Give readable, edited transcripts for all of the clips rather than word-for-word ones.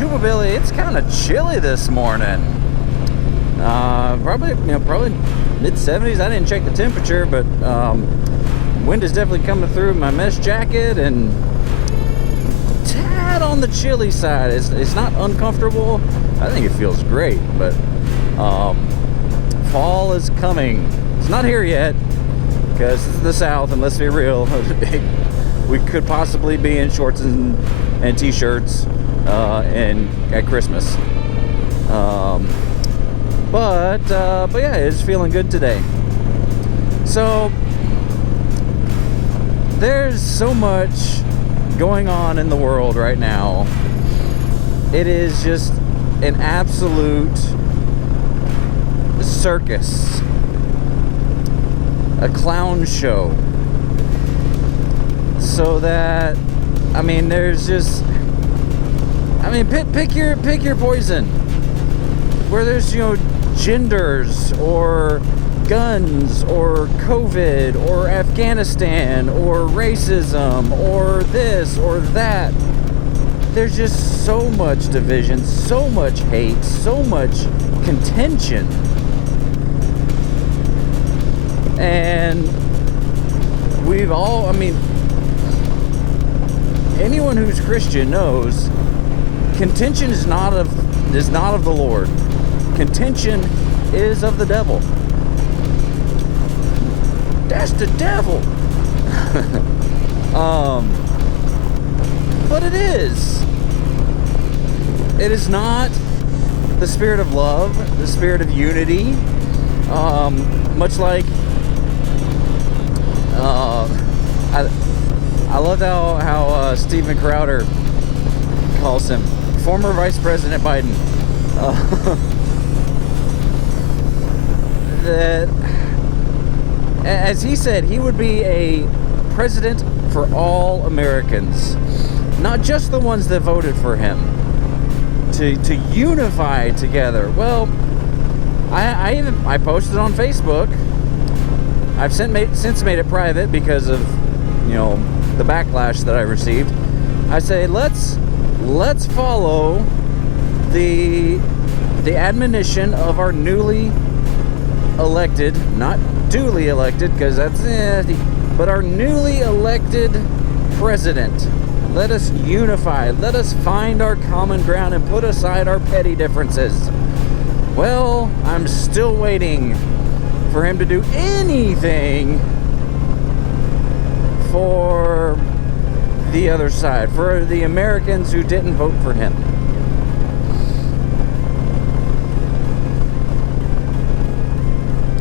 YouTubeability, it's kind of chilly this morning. Probably mid-70s. I didn't check the temperature, but wind is definitely coming through my mesh jacket, and tad on the chilly side. It's not uncomfortable. I think it feels great, but fall is coming. It's not here yet, because this is the South, and let's be real, we could possibly be in shorts and t-shirts and at Christmas. But yeah, it's feeling good today. So there's so much going on in the world right now. It is just an absolute circus, a clown show. So that, I mean, there's just, I mean, pick your poison. Where there's, genders or guns or COVID or Afghanistan or racism or this or that. There's just so much division, so much hate, so much contention. And we've all, I mean, anyone who's Christian knows contention is not of the Lord. Contention is of the devil. That's the devil. But it is. It is not the spirit of love, the spirit of unity. Much like I love how Steven Crowder calls him former Vice President Biden. That, as he said, he would be a president for all Americans, not just the ones that voted for him, to unify together. Well, I posted on Facebook. I've since made it private because of the backlash that I received. I say let's follow the admonition of our newly elected, not duly elected, because that's but our newly elected president. Let us unify. Let us find our common ground and put aside our petty differences. Well, I'm still waiting for him to do anything for the other side, for the Americans who didn't vote for him.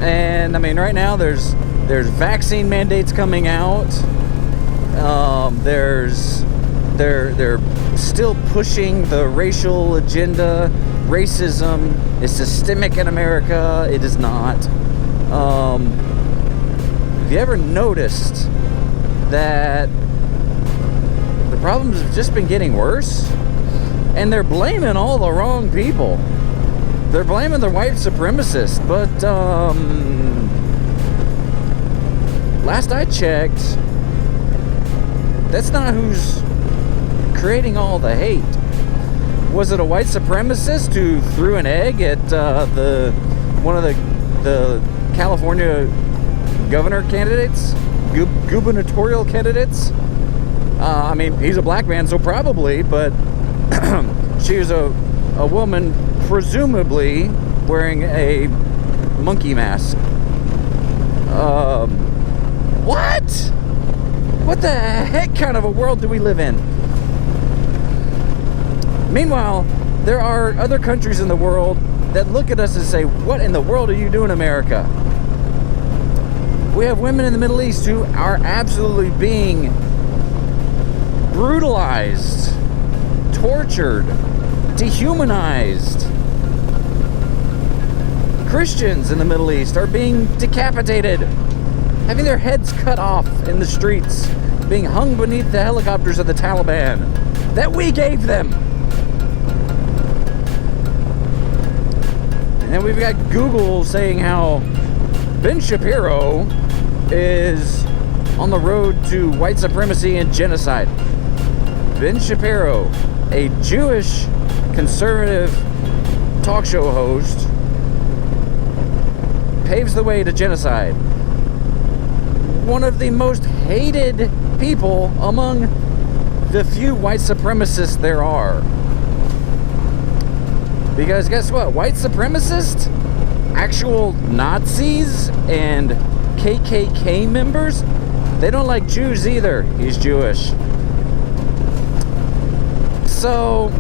And I mean, right now there's vaccine mandates coming out. They're still pushing the racial agenda. Racism is systemic in America. It is not. Have you ever noticed that the problems have just been getting worse? And they're blaming all the wrong people. They're blaming the white supremacists, but last I checked, that's not who's creating all the hate. Was it a white supremacist who threw an egg at one of the California governor candidates, gubernatorial candidates? I mean, he's a black man, so probably, but she was a woman presumably wearing a monkey mask. What the heck kind of a world do we live in? Meanwhile, there are other countries in the world that look at us and say, what in the world are you doing, America? We have women in the Middle East who are absolutely being brutalized, tortured, dehumanized. Christians in the Middle East are being decapitated, having their heads cut off in the streets, being hung beneath the helicopters of the Taliban that we gave them. And then we've got Google saying how Ben Shapiro is on the road to white supremacy and genocide. Ben Shapiro, a Jewish conservative talk show host paves the way to genocide. One of the most hated people among the few white supremacists there are. Because guess what? White supremacists, actual Nazis, and KKK members, they don't like Jews either. He's Jewish. So,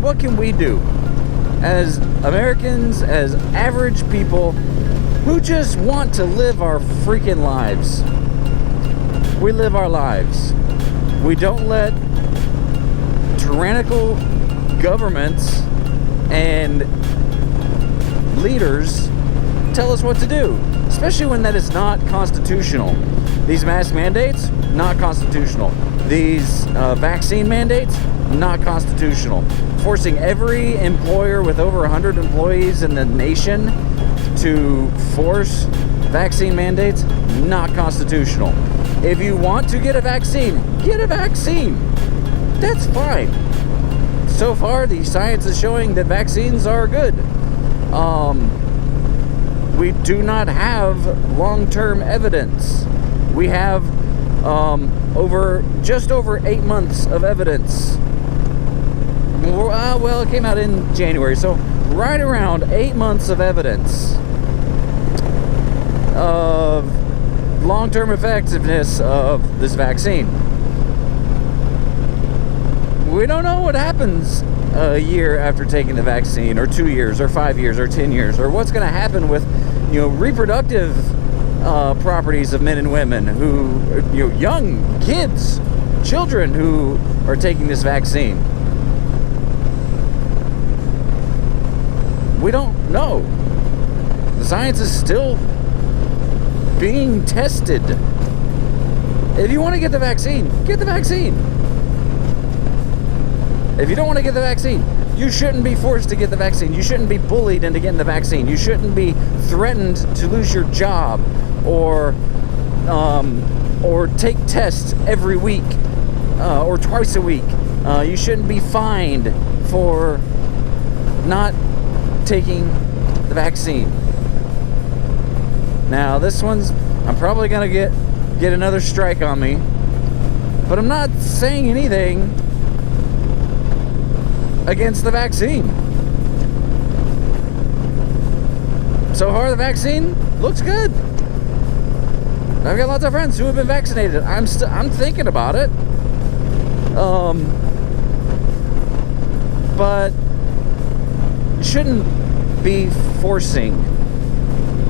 what can we do as Americans, as average people who just want to live our freaking lives? We live our lives. We don't let tyrannical governments and leaders tell us what to do, especially when that is not constitutional. These mask mandates, not constitutional. These vaccine mandates, not constitutional. Forcing every employer with over 100 employees in the nation to force vaccine mandates, not constitutional. If you want to get a vaccine, get a vaccine. That's fine. So far, the science is showing that vaccines are good. We do not have long-term evidence. We have just over 8 months of evidence. Well, it came out in January, so right around 8 months of evidence of long-term effectiveness of this vaccine. We don't know what happens a year after taking the vaccine, or 2 years, or 5 years, or 10 years, or what's going to happen with, reproductive properties of men and women who, young kids, children who are taking this vaccine. We don't know. The science is still being tested. If you want to get the vaccine, get the vaccine. If you don't want to get the vaccine, you shouldn't be forced to get the vaccine. You shouldn't be bullied into getting the vaccine. You shouldn't be threatened to lose your job or take tests every week or twice a week. You shouldn't be fined for not taking the vaccine. Now, this one's, I'm probably going to get another strike on me, but I'm not saying anything against the vaccine. So far, the vaccine looks good. I've got lots of friends who have been vaccinated. I'm thinking about it. But you shouldn't be forcing,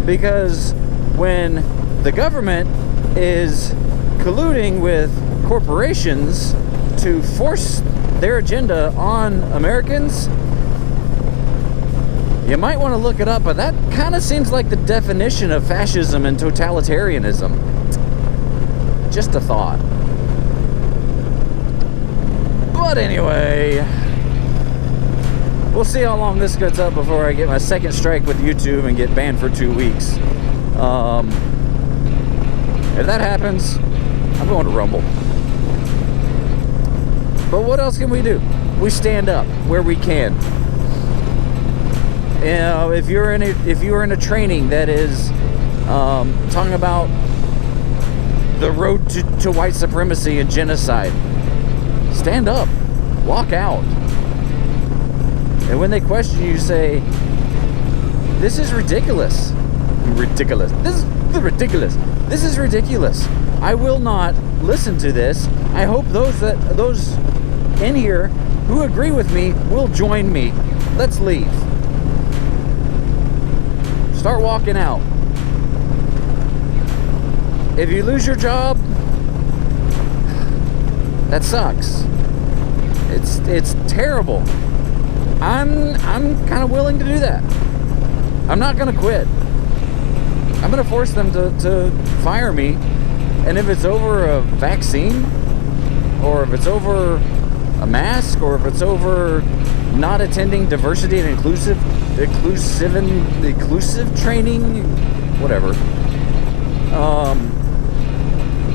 because when the government is colluding with corporations to force their agenda on Americans, you might want to look it up, but that kind of seems like the definition of fascism and totalitarianism. Just a thought. But anyway, we'll see how long this gets up before I get my second strike with YouTube and get banned for 2 weeks. If that happens, I'm going to Rumble. But what else can we do? We stand up where we can. If you're in a training that is talking about the road to white supremacy and genocide, stand up, walk out. And when they question you, say, "This is ridiculous. Ridiculous. This is ridiculous. This is ridiculous. I will not listen to this. I hope those in here who agree with me will join me. Let's leave." Start walking out. If you lose your job, that sucks. It's terrible. I'm kind of willing to do that. I'm not going to quit. I'm going to force them to fire me. And if it's over a vaccine, or if it's over a mask, or if it's over not attending diversity and inclusive training, whatever,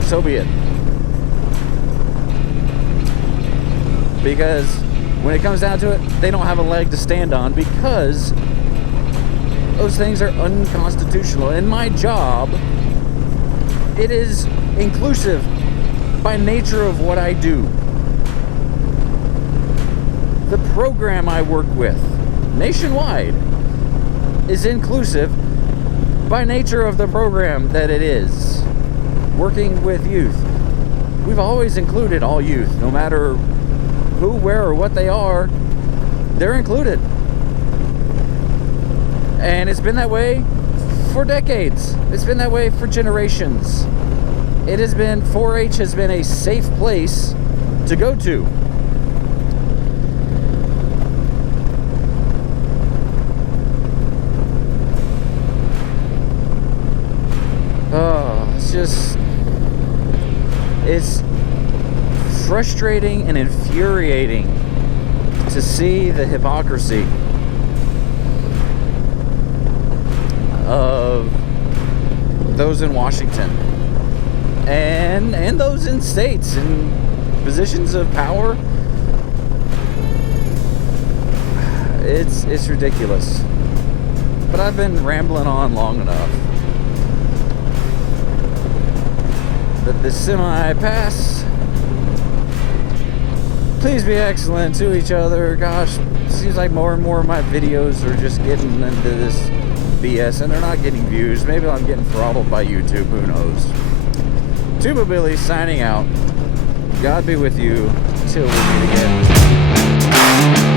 so be it. because when it comes down to it, they don't have a leg to stand on because those things are unconstitutional. And my job, it is inclusive by nature of what I do. The program I work with nationwide is inclusive by nature of the program that it is. Working with youth, we've always included all youth, no matter who, where, or what they are, they're included. And it's been that way for decades. It's been that way for generations. 4-H has been a safe place to go to. It's frustrating and infuriating to see the hypocrisy of those in Washington and those in states in positions of power. It's ridiculous. But I've been rambling on long enough. Let this semi pass. Please be excellent to each other. Gosh, it seems like more and more of my videos are just getting into this BS and they're not getting views. Maybe I'm getting throttled by YouTube, who knows. Tuba Billy signing out. God be with you till we meet again.